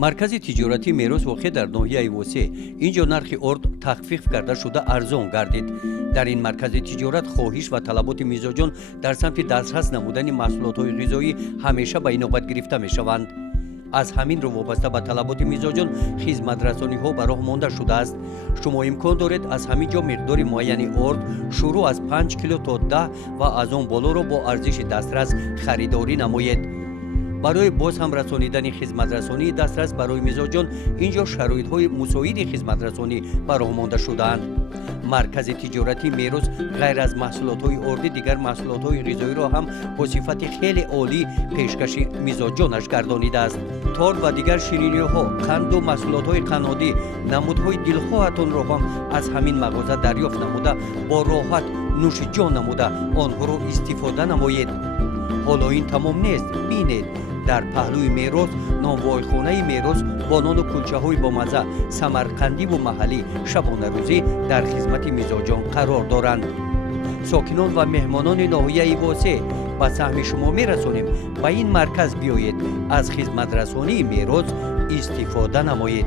مرکز تجارتی میروز واقع در ناحیه وسع اینجا نرخ ارد تخفیف کرده شده ارزان گردید. در این مرکز تجارت خواهش و طلبات میزبانان در سمت دسترس نمودن محصولات غذایی همیشه به نوبت گرفته می شوند. از همین رو وابسته به طلبات میزبانان خدمت رسانی ها به راه مانده شده است. شما امکان دارید از همین جا مقدار معین ارد شروع از 5 کیلو تا 10 و از آن بالا را با ارزش دسترس خریداری نمایید. برای باز هم رسانیدن خدمت رسانی دسترس برای میزبانان اینجا شرایط های مساعد خدمت رسانی به راه مانده شده‌اند. مرکز تجارتی میروز غیر از محصولات های اردی دیگر محصولات های غذایی را هم با صفت خیلی عالی پیشکش میزبانانش گردانیده است. تار و دیگر شیرینی ها، قند و محصولات های قنادی، نمودهای دلخواهتان را هم از همین مغازه دریافت نموده با راحت نوش جان نموده آنها را استفاده نمایید. حالا این تمام نیست، بینید در پهلوی میروز نانوایخانه میروز با نان و کلچه های با مزه سمرقندی و محلی شبانه روزی در خدمت میزبانان قرار دارند. ساکنان و مهمانان ناحیه واسع به سهم شما میرسانیم به این مرکز بیایید، از خدمت رسانی میروز استفاده نمایید.